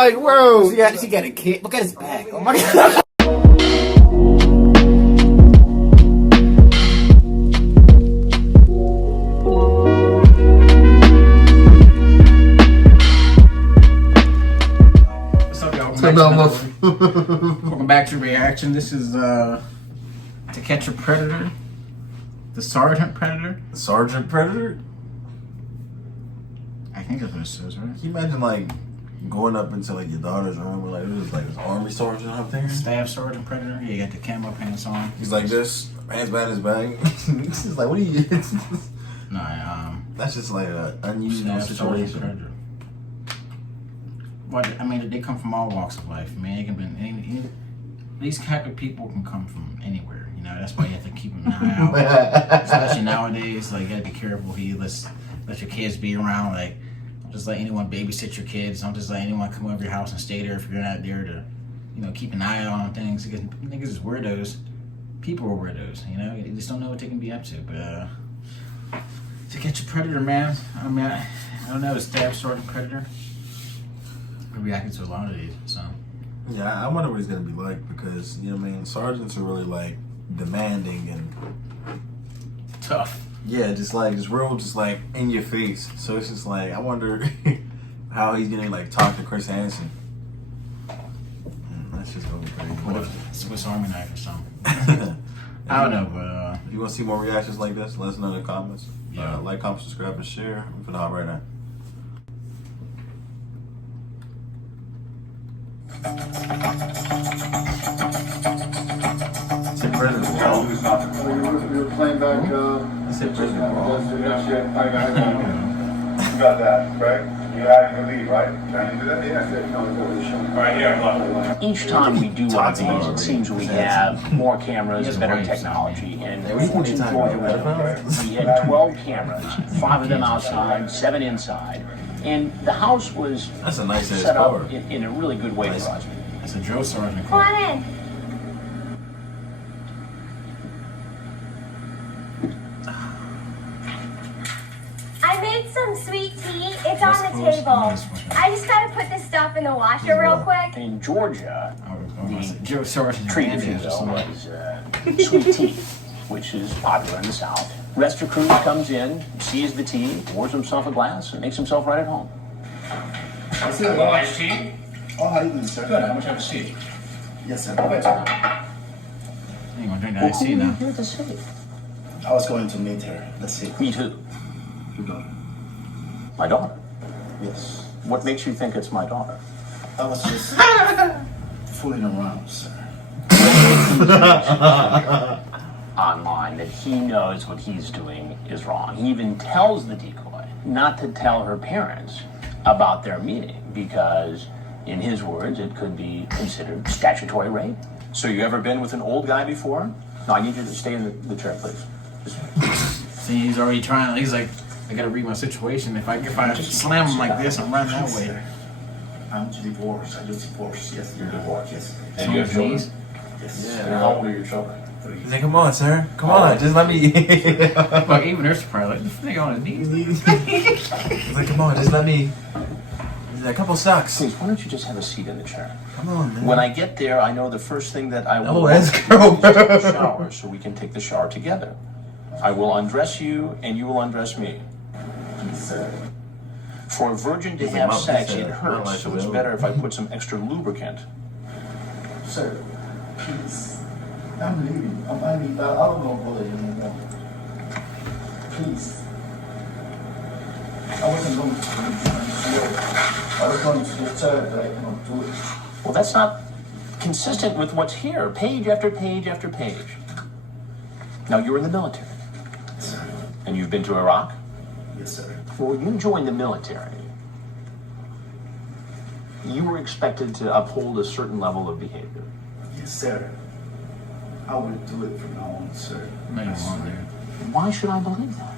like, bro, yeah, she got a kid. Look at his back. Oh my god. Welcome back to Reaction. This is To Catch a Predator. The Sergeant Predator. Sergeant Predator? I think that's what it says, right? Can you imagine like going up into like your daughter's room and like it was like this army sergeant up there? Staff Sergeant Predator. Yeah, you got the camo pants on. He's like this, hands behind his back. He's like, what are you? No, that's just like an unusual situation. Well, I mean, they come from all walks of life. I mean, it can be these type of people can come from anywhere. You know, that's why you have to keep an eye out. Especially nowadays, like you gotta be careful who you let your kids be around. Like, don't just let anyone babysit your kids. Don't just let anyone come over your house and stay there if you're not there to, you know, keep an eye out on things. Because niggas is weirdos. People are weirdos. You know, you just don't know what they can be up to. But To Catch a Predator, man. I mean, I don't know. Staff Sergeant Predator. We're reacting to a lot of these, so. Yeah, I wonder what he's gonna be like because you know what I mean. Sergeants are really like demanding and tough. Yeah, just like in your face. So it's just like I wonder how he's gonna like talk to Chris Hansen. That's just gonna be pretty cool. What if Swiss Army knife or something? I don't know, but if you want to see more reactions like this, let us know in the comments. Yeah. Like, comment, subscribe, and share. I'm finna hop right now. It's a Predator Ball. We were playing back. It's a Predator Ball. You got that, right? You had to leave, right? Can you do that? Yeah. Right here. Each time we do one of these, it seems we have more cameras and better technology. And Fort Georgia, we had 12 cameras, 5 of them outside, 7 inside. And the house was That's a nice set up in a really good way for us. It's a drill sergeant. Come on in. I made some sweet tea. It's on the table. I just gotta put this stuff in the washer real quick. In Georgia, Joe Sergeant treat, if you will, was sweet tea, which is popular in the South. Rest of crew comes in, sees the tea, pours himself a glass, and makes himself right at home. Is it iced tea? Oh, how you doing, sir? Good. How much have a seat? Yes, sir. You gonna drink that iced tea now? Here to see. I was going to meet her. Let's see. Me too. Your daughter. My daughter. Yes. What makes you think it's my daughter? I was just fooling around, sir. Online that he knows what he's doing is wrong. He even tells the decoy not to tell her parents about their meeting because, in his words, it could be considered statutory rape. So you ever been with an old guy before? No, I need you to stay in the chair, please. See, he's already trying. He's like, I gotta read my situation. If I slam him like this, I'm running that way. I'm divorced. I just divorced. Yes, you're divorced. Yes. And you have children? Yes. Yeah. How old are your children? He's like, come on, sir. Come on, just let me. Like, even they're surprised. Like, this nigga on his knees. He's like, come on, just let me. He's like, a couple sucks. Please, why don't you just have a seat in the chair? Come on, man. When I get there, I know the first thing that I will Oh, let's go. take a shower so we can take the shower together. I will undress you and you will undress me. Sir. For a virgin to He's like, have "Mom, sex, he it said, hurts, "I so like it's to better if I put some extra lubricant." Sir, please. I'm leaving. I don't know bother you anymore. Please. I wasn't going to do it. I was going to tell her that I cannot do it. Well, that's not consistent with what's here. Page after page after page. Now, you're in the military. Yes, sir. And you've been to Iraq? Yes, sir. Well, when you joined the military, you were expected to uphold a certain level of behavior. Yes, sir. I will do it from now on, sir. No, you won't, dude. Why should I believe that?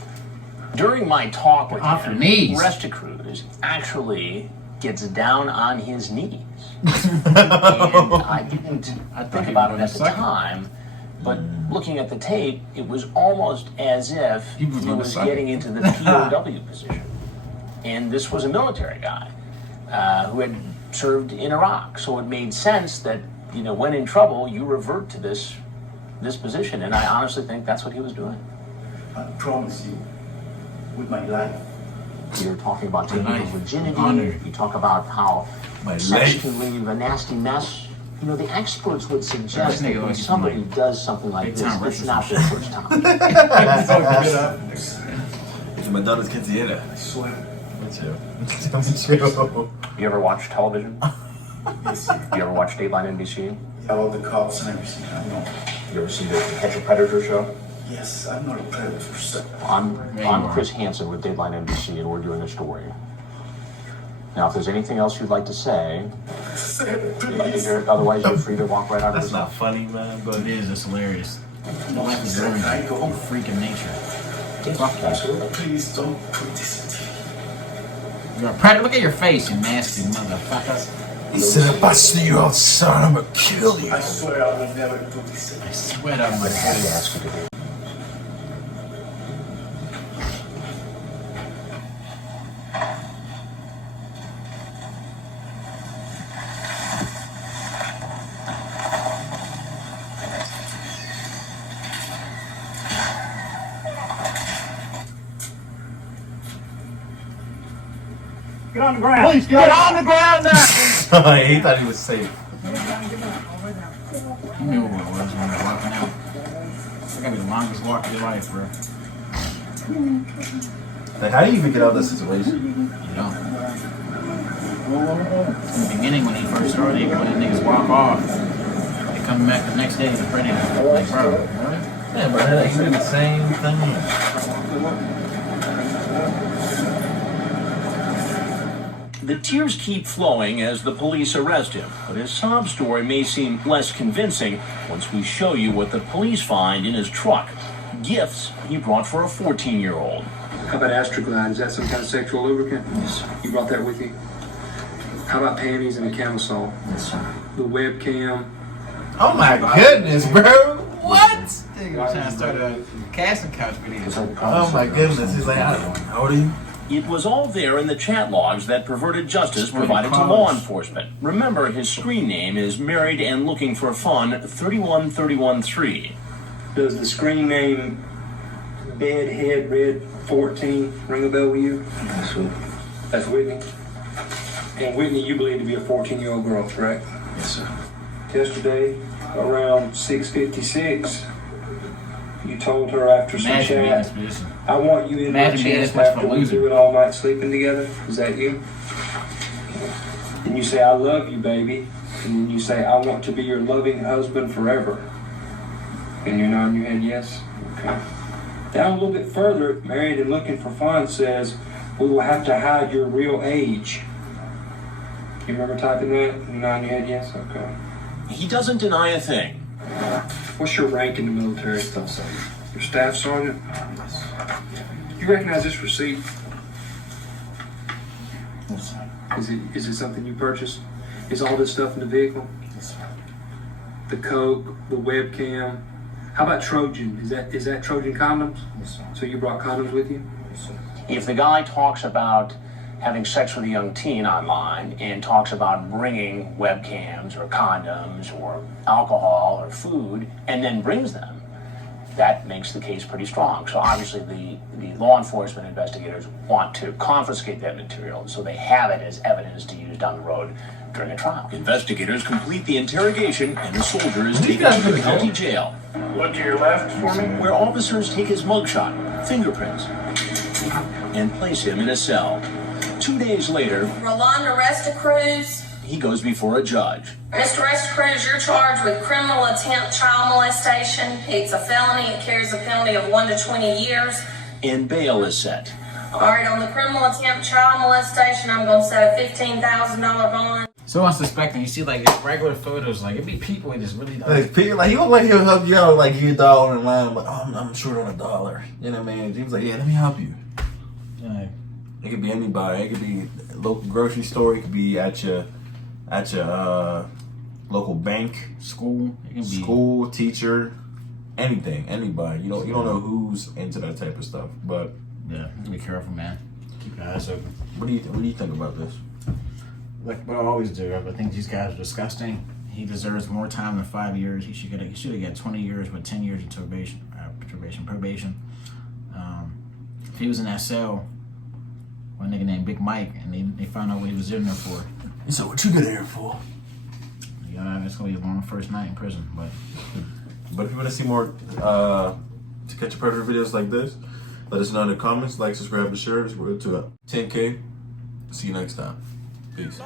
During my talk with Off your him, knees. Resticruz actually gets down on his knees. And I didn't think about it at the time, but looking at the tape, it was almost as if he was getting into the POW position. And this was a military guy who had served in Iraq. So it made sense that, you know, when in trouble, you revert to this position. And I honestly think that's what he was doing. I promise you, with my life. You're talking about taking life, his virginity. honor. You talk about how My sex life. can leave a nasty mess. You know, the experts would suggest This nigga that when like he's somebody like does something like big this, time it's racist not and their first time. My daughter's quinceañera. I swear. Chill. You ever watch television? Yes, You ever watch Dateline NBC? all the cops and everything. I know. You ever see the Catch a Predator show? Yes, I'm not a predator, sir. I'm Yeah, you are. Chris Hansen with Dateline NBC, and we're doing a story. Now, if there's anything else you'd like to say, Please. otherwise you're free to walk right out of That's this not house. funny, man. But It is. It's hilarious. Life is Sir, very I go. freak of nature. Please don't put this on TV. You're a predator. Look at your face, you nasty motherfucker. he said, if I see you outside, I'm gonna kill you. I swear I will never do this. I sweat on my I have to face. ask you to do. Get on the ground. Please get on the ground now. He thought he was safe. He knew what it was when he was walking out. It's gonna be the longest walk of your life, bro. Like, how do you even get out of this situation? You know. In the beginning, when he first started, when the niggas walk off, they come back the next day as a predator. Like, bro, really? Yeah, bro, he's doing the same thing. The tears keep flowing as the police arrest him, but his sob story may seem less convincing once we show you what the police find in his truck. Gifts he brought for a 14-year-old. How about Astroglide? Is that some kind of sexual lubricant? Yes, You brought that with you? How about panties and a camisole? yes, sir. The webcam? Oh my goodness, bro. What? Nigga was trying to start a casting couch video. Oh my goodness. He's like, how old are you? It was all there in the chat logs that Perverted Justice What provided to college? law enforcement. Remember, his screen name is Married and Looking for Fun 31313. Does the screen name Bedhead Red 14 ring a bell with you? That's Whitney. And Whitney, you believe to be a 14-year-old girl, correct? Yes, sir. Yesterday, around 6:56, you told her after some Imagine being in this chat, position. I want you in my Imagine being chest this much of a after we loser. do it all night sleeping together. Is that you? And you say, I love you, baby. And then you say, I want to be your loving husband forever. And you're nodding your head yes? Okay. Down a little bit further, Married and Looking for Fun says, we will have to hide your real age. You remember typing that? You nodding your head yes? Okay. He doesn't deny a thing. What's your rank in the military? Staff sergeant. Your staff sergeant? You recognize this receipt? Is it something you purchased? Is all this stuff in the vehicle? The Coke, the webcam. How about Trojan? Is that Trojan condoms? So you brought condoms with you? If the guy talks about having sex with a young teen online and talks about bringing webcams or condoms or alcohol or food and then brings them, that makes the case pretty strong. So obviously the law enforcement investigators want to confiscate that material so they have it as evidence to use down the road during a trial. Investigators complete the interrogation and the soldier is taken to the county jail. Look to your left for me. Where officers take his mugshot, fingerprints, and place him in a cell. 2 days later, Rolanda Resta Cruz. he goes before a judge. Mr. Resta Cruz, you're charged with criminal attempt child molestation. It's a felony. It carries a penalty of 1 to 20 years. And bail is set. All right, on the criminal attempt child molestation, I'm going to set a $15,000 bond. So unsuspecting. You see, like, regular photos, like, it'd be people who just really don't. Like, people, like, he looked like he'll help you out, like, give you $1 in line. I'm like, oh, I'm short on $1. You know what I mean? He was like, yeah, let me help you. Like, It could be anybody. It could be a local grocery store. It could be at your local bank, school. It can be. school, teacher, anything, anybody. You don't know who's into that type of stuff. But Yeah, be careful, man. Keep your eyes open. what do you think about this? like what I always do. I think these guys are disgusting. He deserves more time than 5 years. He should have got 20 years with 10 years of probation. If he was in that cell, one nigga named Big Mike, and they found out what he was in there for. So what you got here for? You know, it's gonna be a long first night in prison. But if you want to see more To Catch a Predator videos like this, let us know in the comments. Like, subscribe, and share. We're to 10K. See you next time. Peace.